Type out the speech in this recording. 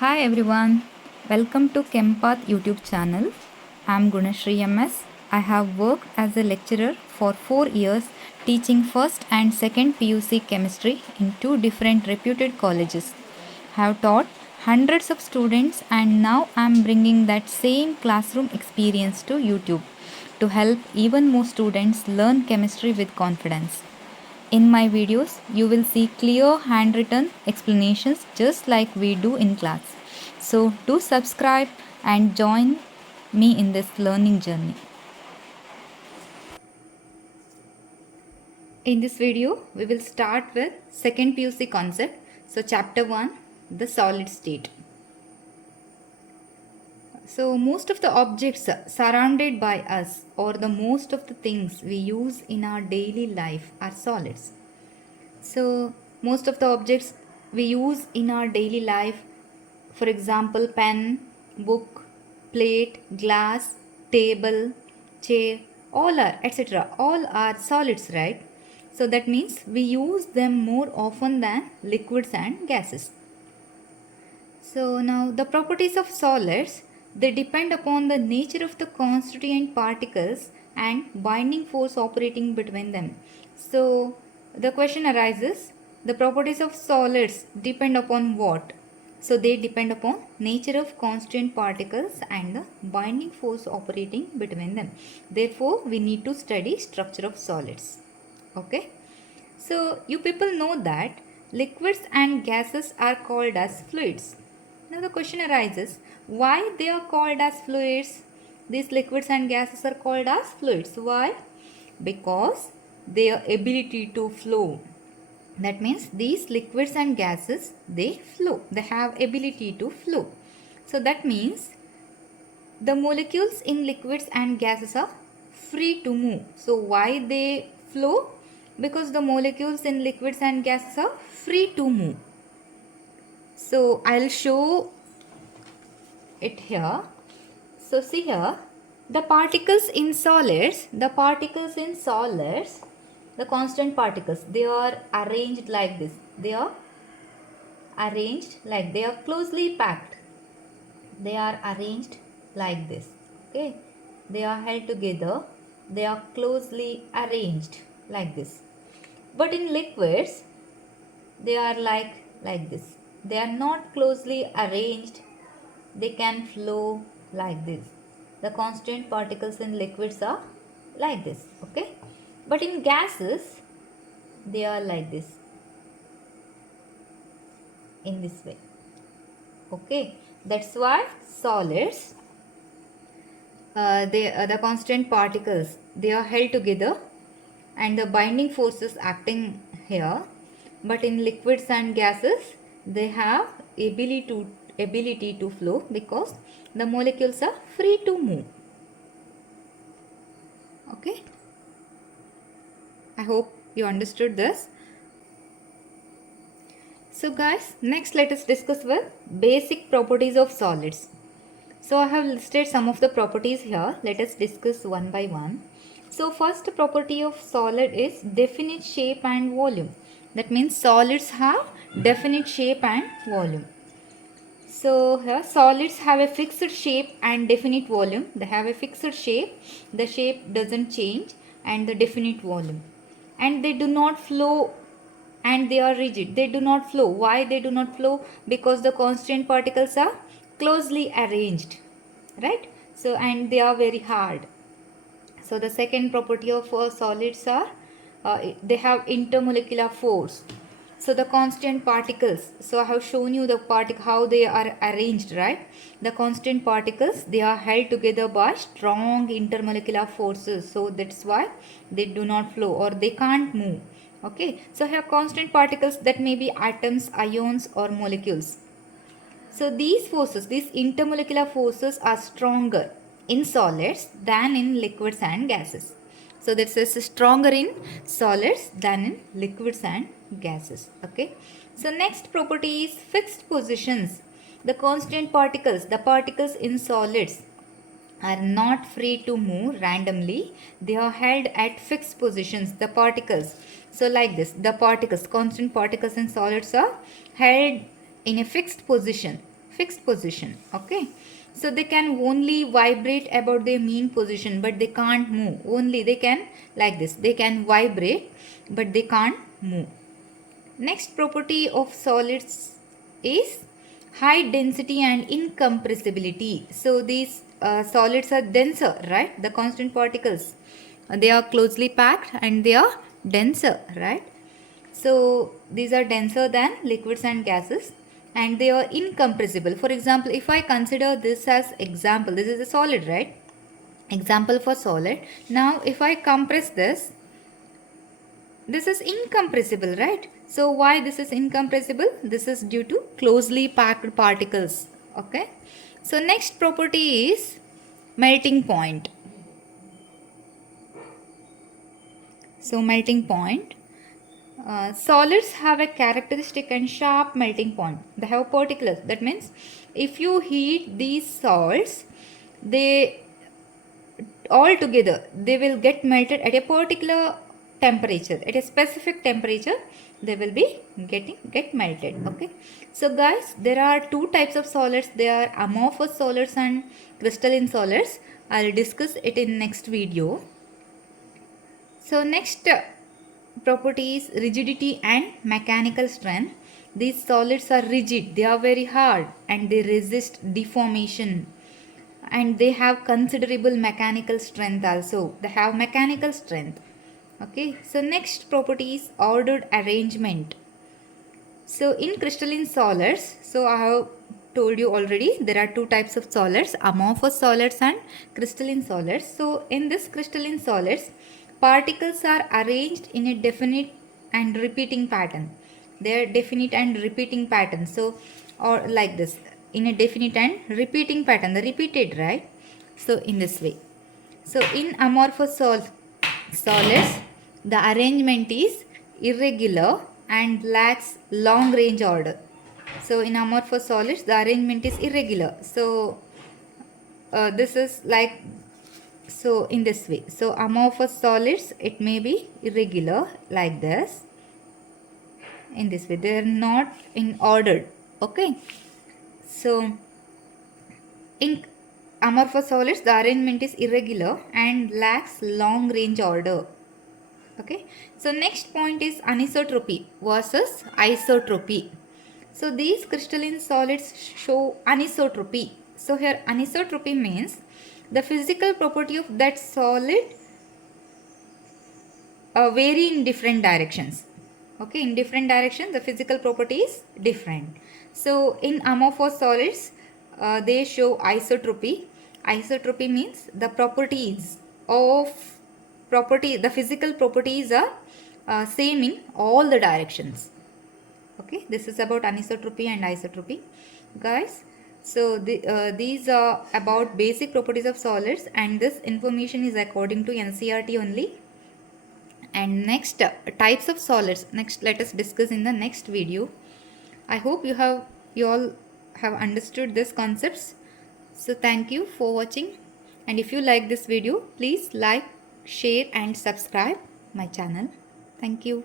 Hi everyone, welcome to ChemPath YouTube channel. I'm Gunashri MS. I have worked as a lecturer for 4 years teaching first and second PUC Chemistry in two different reputed colleges. I have taught hundreds of students and now I'm bringing that same classroom experience to YouTube to help even more students learn chemistry with confidence. In my videos, you will see clear handwritten explanations just like we do in class. So, do subscribe and join me in this learning journey. In this video, we will start with second PUC concept. So, chapter 1, the solid state. So, most of the objects surrounded by us or the most of the things we use in our daily life are solids. So, most of the objects we use in our daily life, for example, pen, book, plate, glass, table, chair, all are etc. All are solids, right? So that means we use them more often than liquids and gases. So now the properties of solids, they depend upon the nature of the constituent particles and binding force operating between them. So the question arises, the properties of solids depend upon what? So they depend upon nature of constituent particles and the binding force operating between them. Therefore, we need to study structure of solids. Okay. So you people know that liquids and gases are called as fluids. Now the question arises, why they are called as fluids? These liquids and gases are called as fluids. Why? Because their ability to flow. That means these liquids and gases, they flow. They have ability to flow. So that means the molecules in liquids and gases are free to move. So why they flow? Because the molecules in liquids and gases are free to move. So I'll show it here. So see here, the particles in solids, the constant particles, they are arranged like this. They are closely packed. They are arranged like this. Okay. They are held together. They are closely arranged like this. But in liquids, they are like this. They are not closely arranged. They can flow like this. The constant particles in liquids are like this. Okay. But in gases, they are like this. In this way. Okay. That's why solids, the constant particles, they are held together and the binding forces acting here. But in liquids and gases, they have ability to flow because the molecules are free to move. Okay. I hope you understood this. So guys, next let us discuss with basic properties of solids. So I have listed some of the properties here. Let us discuss one by one. So first property of solid is definite shape and volume. That means solids have definite shape and volume. So here solids have a fixed shape and definite volume. They have a fixed shape. The shape doesn't change and the definite volume. And they do not flow and they are rigid. They do not flow. Why they do not flow? Because the constant particles are closely arranged. Right? So and they are very hard. So the second property of solids are they have intermolecular force. So the constant particles, so I have shown you the how they are arranged, right? The constant particles, they are held together by strong intermolecular forces. So that's why they do not flow or they can't move. Okay, so here constant particles, that may be atoms, ions or molecules. So these forces, these intermolecular forces are stronger in solids than in liquids and gases. So this is stronger in solids than in liquids and gases. Okay. So next property is fixed positions. The constant particles, the particles in solids are not free to move randomly. They are held at fixed positions, the particles. So like this, the particles, constant particles in solids are held in a fixed position. fixed position. Okay, so they can only vibrate about their mean position, but they can't move. Only they can, like this, they can vibrate but they can't move. Next property of solids is high density and incompressibility. So these solids are denser, right? The constant particles, they are closely packed and they are denser, right? So these are denser than liquids and gases and they are incompressible. For example, if I consider this as example, this is a solid, right? Example for solid. Now if I compress this is incompressible, right? So why this is incompressible? This is due to closely packed particles. Okay. So next property is melting point. So melting point. Solids have a characteristic and sharp melting point. They have particulars. That means if you heat these salts, they all together they will get melted at a particular temperature, at a specific temperature they will be get melted. Okay, so guys, there are two types of solids. They are amorphous solids and crystalline solids. I'll discuss it in next video. So next property is rigidity and mechanical strength. These solids are rigid, they are very hard and they resist deformation, and they have considerable mechanical strength also. They have mechanical strength. Okay, so next property is ordered arrangement. So in crystalline solids, so I have told you already, there are two types of solids, amorphous solids and crystalline solids. So in this crystalline solids, particles are arranged in a definite and repeating pattern. They are definite and repeating pattern. So, or like this, in a definite and repeating pattern, the repeated, right? So in this way. So in amorphous solids, the arrangement is irregular and lacks long range order. So in amorphous solids, the arrangement is irregular. So this is like, so in this way. So amorphous solids, it may be irregular like this. In this way, they are not in ordered. Okay, so in amorphous solids, the arrangement is irregular and lacks long range order. Okay, so next point is anisotropy versus isotropy. So these crystalline solids show anisotropy. So here anisotropy means the physical property of that solid vary in different directions. Okay, in different directions the physical property is different. So in amorphous solids, they show isotropy. Isotropy means the properties of the physical properties are same in all the directions. Okay, this is about anisotropy and isotropy, guys. So these are about basic properties of solids, and this information is according to NCERT only. And next types of solids, next let us discuss in the next video. I hope you all have understood these concepts. So thank you for watching, and if you like this video, please like, share and subscribe my channel. Thank you.